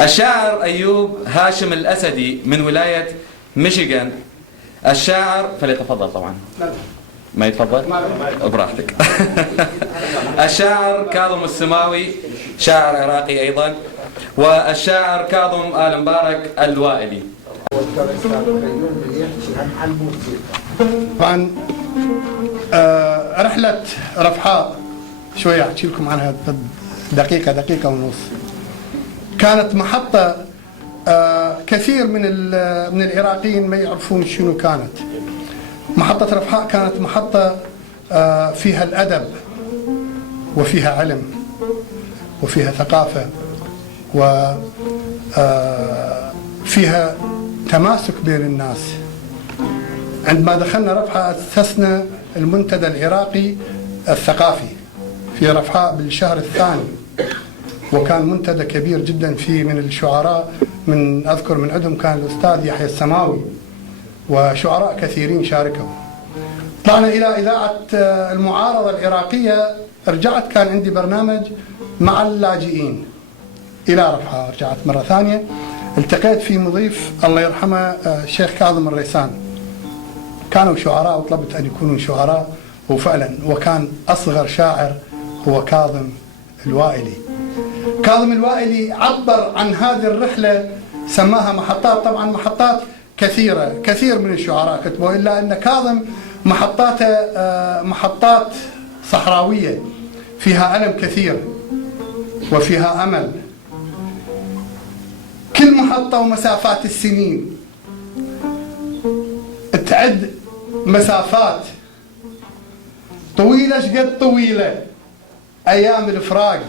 الشاعر أيوب هاشم الأسدي من ولاية ميشيغان. الشاعر فليتفضل طبعا. ما يتفضل؟ براحتك. الشاعر كاظم السماوي شاعر عراقي أيضا. والشاعر كاظم آل مبارك الوائلي. طبعا رحلة رفحاء شوية أحكي لكم عنها دقيقة ونص. كانت محطة كثير من العراقيين ما يعرفون شنو كانت. محطة رفحاء كانت محطة فيها الأدب وفيها علم وفيها ثقافة وفيها تماسك بين الناس. عندما دخلنا رفحاء أسسنا المنتدى العراقي الثقافي في رفحاء بالشهر الثاني، وكان منتدى كبير جدا فيه من الشعراء، أذكر من عندهم كان الأستاذ يحيى السماوي وشعراء كثيرين شاركوا. طلعنا إلى إذاعة المعارضة العراقية، رجعت كان عندي برنامج مع اللاجئين إلى رفحاء. رجعت مرة ثانية التقيت في مضيف الله يرحمه الشيخ كاظم الريسان. كانوا شعراء وطلبت أن يكونوا شعراء، وفعلا وكان أصغر شاعر هو كاظم الوائلي. كاظم الوائلي عبر عن هذه الرحلة، سماها محطات. طبعا محطات كثيرة، كثير من الشعراء كتبوا، إلا أن كاظم محطاته محطات صحراوية فيها ألم كثير وفيها أمل. كل محطة ومسافات السنين، تعد مسافات طويلة، شقد طويلة أيام الفراق،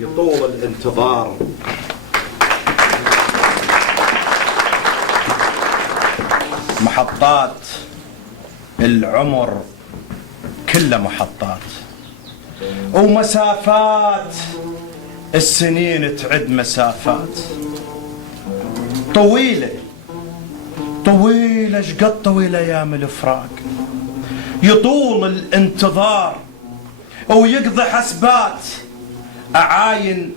يطول الانتظار. محطات العمر كله محطات، ومسافات السنين تعد مسافات طويلة طويلة، شقد طويلة أيام الفراق. يطول الانتظار ويقضي حسبات، أعاين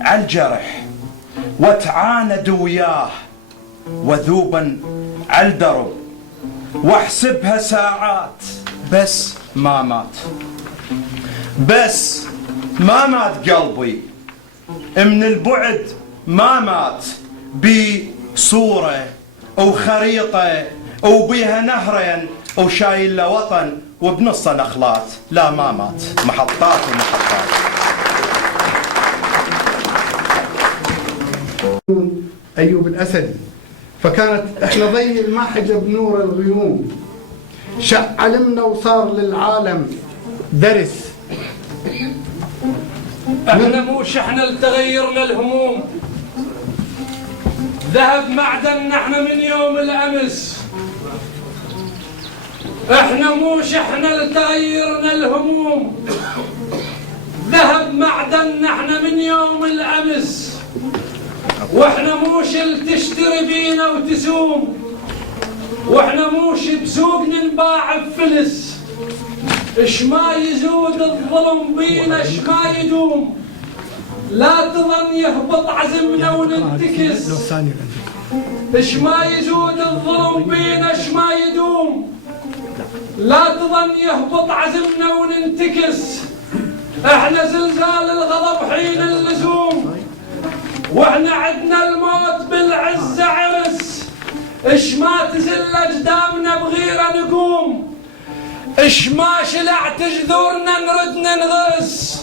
على الجرح واتعاند وياه، وذوبا على الدرب واحسبها ساعات. بس ما مات، بس ما مات قلبي من البعد، ما مات بصورة وخريطة وبيها نهرين وشايل له وطن وبنص نخلات. لا ما مات. محطات ومحطات. أيوب الأسدي. فكانت احنا ضي الماحجة بنور الغيوم، علمنا وصار للعالم درس. احنا موش احنا اللي تغيرنا الهموم، ذهب معدن احنا من يوم الامس. احنا موش احنا اللي تغيرنا الهموم، ذهب معدن احنا من يوم الامس. واحنا موش اللي تشتري بينا وتسوم، واحنا موش بسوق ننباع بفلس. اش ما يزود الظلم بينا اش ما يدوم، لا تظن يهبط عزمنا وننتكس. اش ما يزود الظلم بينا اش ما يدوم، لا تظن يهبط عزمنا وننتكس. احنا زلزال الغضب حين اللزوم، واحنا عدنا الموت بالعزة عرس. اش ما تزل اجدامنا بغيرة نقوم، اش ما شلعت جذورنا نرد ننغرس.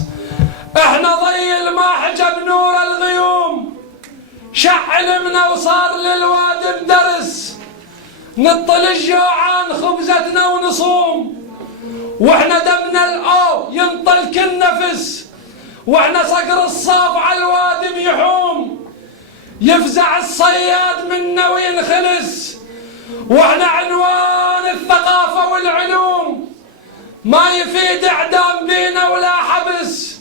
احنا ضي الماحجة بنور الغيوم، علمنا وصار للوادم درس. نطل الجوعان خبزتنا ونصوم، واحنا دمنا الأو ينطل كل نفس. واحنا صقر الصاف على الوادم يحوم، يفزع الصياد منا وينخلس. واحنا عنوان الثقافة والعلوم، ما يفيد اعدام بينا ولا حبس.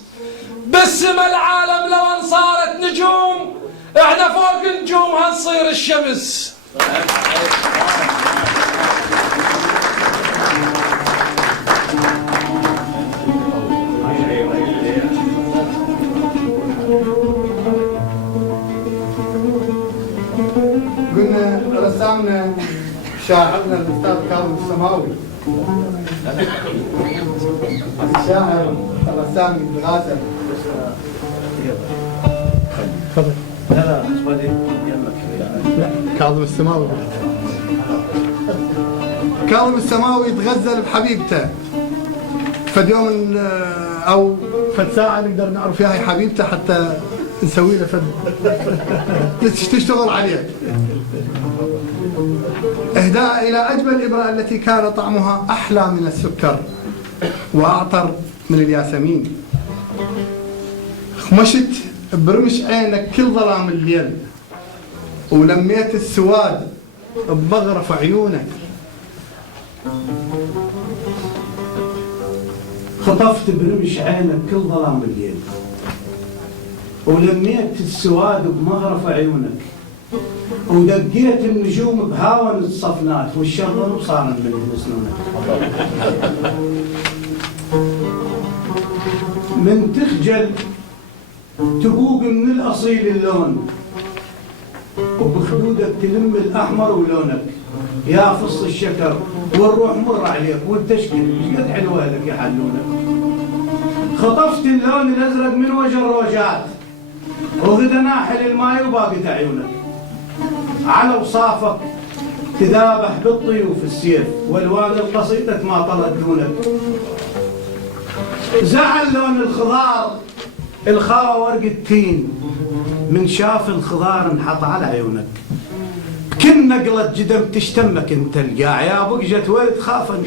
باسم العالم لو ان صارت نجوم، احنا فوق نجومها نصير الشمس. قدامنا شاعرنا الأستاذ كاظم السماوي، الشاعر الرسام بن غازل. تفضل. لا كاظم السماوي. كاظم السماوي تغزل بحبيبته، فد يوم او فد ساعه نقدر نعرف فيها حبيبته حتى نسوي له فد تشتغل عليه. اهداء الى اجمل الابره التي كان طعمها احلى من السكر واعطر من الياسمين. خمشت برمش عينك كل ظلام الليل، ولميت السواد بمغرف عيونك. خطفت برمش عينك كل ظلام الليل، ولميت السواد بمغرف عيونك، ودقيت النجوم بهاون الصفنات، والشر صار من مسنونك. من تخجل تبوق من الاصيل اللون، وبخدودك تلم الاحمر ولونك. يا فص الشكر والروح مر عليك، والتشكل مش قد حلوه لك يا حلونك. خطفت اللون الازرق من وجه الروجات، وغدا ناحل الماي وباقت عيونك. على وصافك تذابح بالطيوف السيف، والوان القصيدة ما طلت دونك. زعل لون الخضار الخاوة ورق التين، من شاف الخضار انحط على عيونك. كل نقلة جدم تشتمك انت القاع، يا بقجة ولد خافن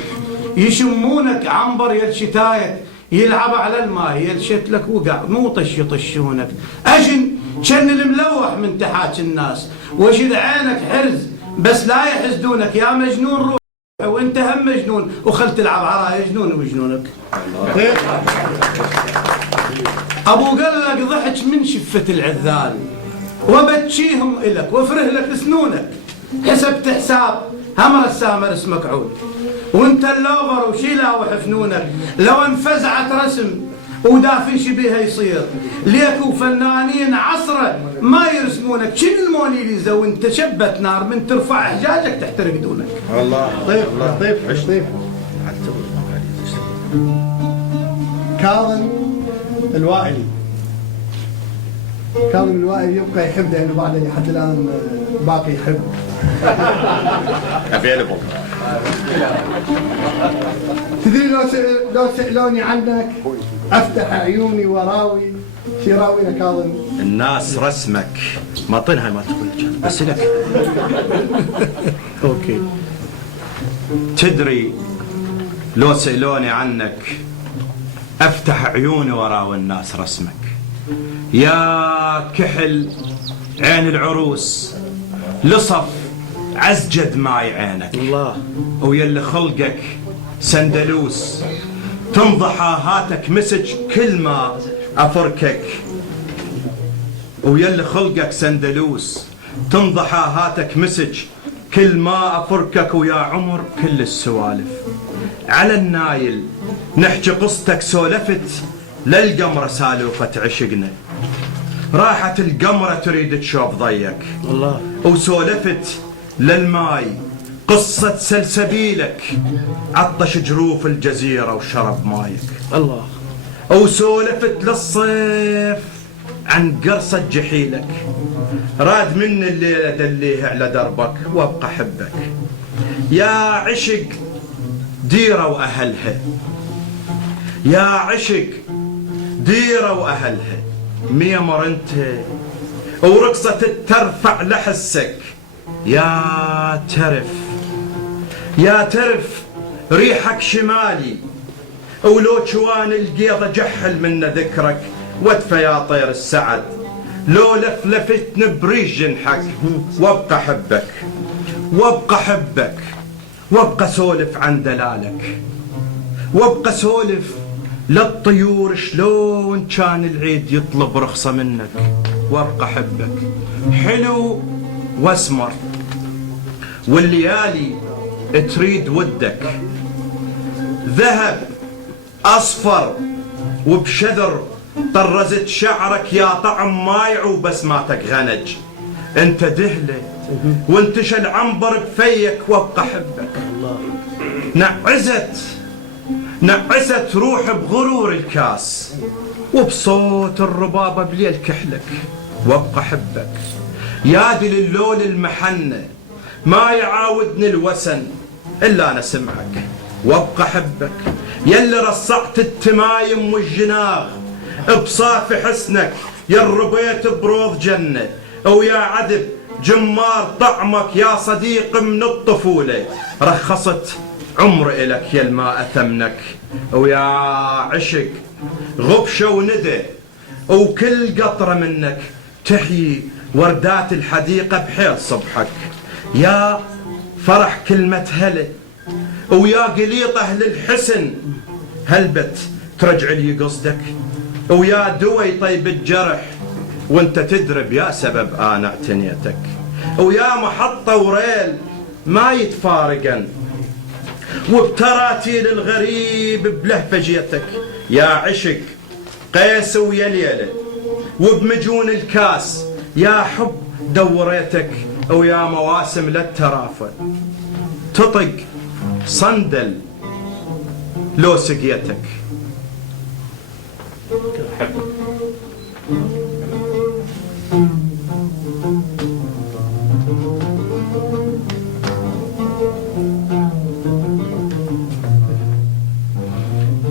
يشمونك. عنبر يلشتايك يلعب على الماء، يلشت لك وقع مو طش يطشونك. اجن شن الملوح من تحاك الناس، وشد عينك حرز بس لا يحسدونك. يا مجنون روح وانت هم مجنون، وخل تلعب عرايا جنون وجنونك. ابو قلق ضحك من شفة العذال، وبتشيهم الك وافره لك سنونك. حسبت حساب هم رسامر اسمك عود، وانت اللوفر وشيلا وحفنونك. لو انفزعت رسم ودافن شبيها يصير، ليكو فنانين عصره ما يرسمونك. شن المونيليزا وانت شبت نار، من ترفع حجاجك تحترق دونك. والله طيب طيب. كاظم الوائلي. كاظم الوائلي يبقى يحب، لانه بعد لحد الان باقي يحب. افيلبل. تدري لو سألوني عنك افتح عيوني وراوي شي راوينا كاظم. الناس رسمك ما طينها ما تقول بس لك. اوكي. تدري لو سألوني عنك افتح عيوني وراوي الناس رسمك. يا كحل عين العروس لصف عزجد ماي عينك. الله. ويلي خلقك سندلوس تنضح هاتك مسج كل ما افركك. ويلي خلقك سندلوس تنضح هاتك مسج كل ما افركك. ويا عمر كل السوالف على النايل نحكي قصتك. سولفت للقمرة سالوفة عشقنا، راحت القمرة تريد تشوف ضيك. الله. وسولفت للماي قصة سلسبيلك، عطش جروف الجزيرة وشرب مايك. الله. وسولفت للصيف عن قرصة جحيلك، راد من الليلة دليه على دربك وابقى حبك. يا عشق ديرة وأهلها، يا عشق ديرة وأهلها. ميمر انت ورقصة ترفع لحسك. يا ترف يا ترف ريحك شمالي، ولو جوان القيضة جحل من ذكرك. وادفى يا طير السعد لو لفلفتن بريج جنحك. وابقى حبك وابقى حبك، وابقى سولف عن دلالك، وابقى سولف للطيور شلون كان العيد يطلب رخصة منك. وابقى حبك حلو واسمر، والليالي تريد ودك. ذهب اصفر وبشذر طرزت شعرك. يا طعم مايع وبسماتك غنج، انت دهلة وانتشى العنبر بفيك وابقى احبك. نعست روح بغرور الكاس وبصوت الربابة بليل كحلك وابقى احبك. يادي للول المحنة ما يعاودني الوسن الا انا سمعك وابقى احبك. يلي رصعت التمايم والجناغ بصافي حسنك، يا ربيت بروض جنة ويا عذب جمار طعمك، يا صديق من الطفولة رخصت عمر إلك يا الماء أثمنك. ويا عشق غبشة وندى وكل قطرة منك تحيي وردات الحديقة بحيل صبحك. يا فرح كلمة هلا ويا قليط أهل الحسن هلبت ترجع لي قصدك. ويا دوي طيب الجرح وانت تدرب يا سبب انا اعتنيتك. ويا محطة وريل ما يتفارقن وبتراتيل الغريب بلهفجيتك. يا عشق قيس ويا ليلة وبمجون الكاس يا حب دوريتك. ويا مواسم للترافل تطق صندل لو سقيتك.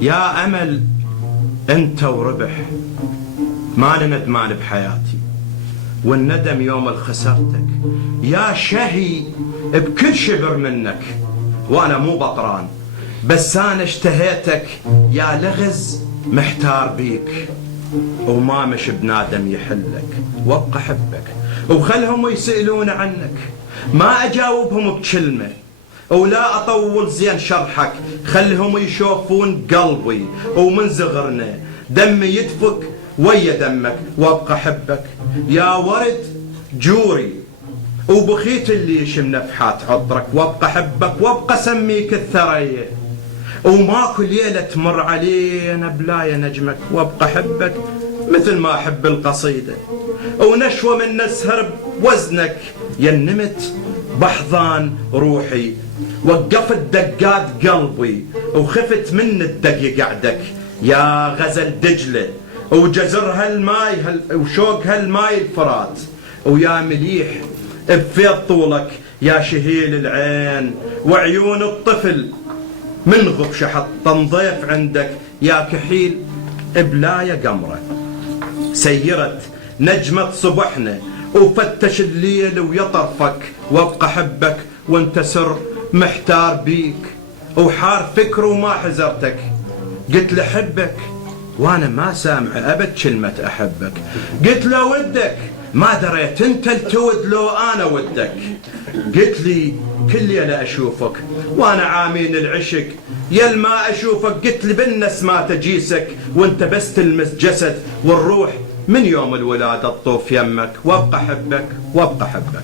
يا أمل أنت وربح ما ندمان بحياتي والندم يوم الخسرتك. يا شهي بكل شبر منك وأنا مو بطران بس أنا اشتهيتك. يا لغز محتار بيك وما مش بنادم يحلك وابقى احبك. وخلهم يسألون عنك ما اجاوبهم بكلمة ولا اطول زين شرحك. خلهم يشوفون قلبي ومن زغرنا دمي يدفك ويا دمك وابقى احبك. يا ورد جوري وبخيت اللي يشم نفحات عطرك وابقى احبك وابقى اسميك الثريا. وماكو ليلة تمر علينا بلايا نجمك وابقى احبك مثل ما احب القصيدة. ونشوة من نسهر بوزنك ينمت بحضان روحي. وقفت دقات قلبي وخفت من الدق قعدك. يا غزل دجلة وجزر هالماي وشوق هالماي الفرات. ويا مليح بفيض طولك يا شهيل العين وعيون الطفل من غبشة حط ضيف عندك. يا كحيل بلايا قمرة سيرت نجمة صبحنا وفتش الليل ويطرفك وابقى احبك. وانت سر محتار بيك وحار فكر وما حزرتك. قلت له احبك وانا ما سامع ابد كلمة احبك. قلت له ودك ما دريت انت التود لو انا ودك. قلت لي كل ليلة اشوفك وانا عامين العشق يل ما اشوفك. قلت لي بالنس ما تجيسك وانت بس تلمس جسد والروح من يوم الولادة تطوف يمك وابقى احبك وابقى احبك.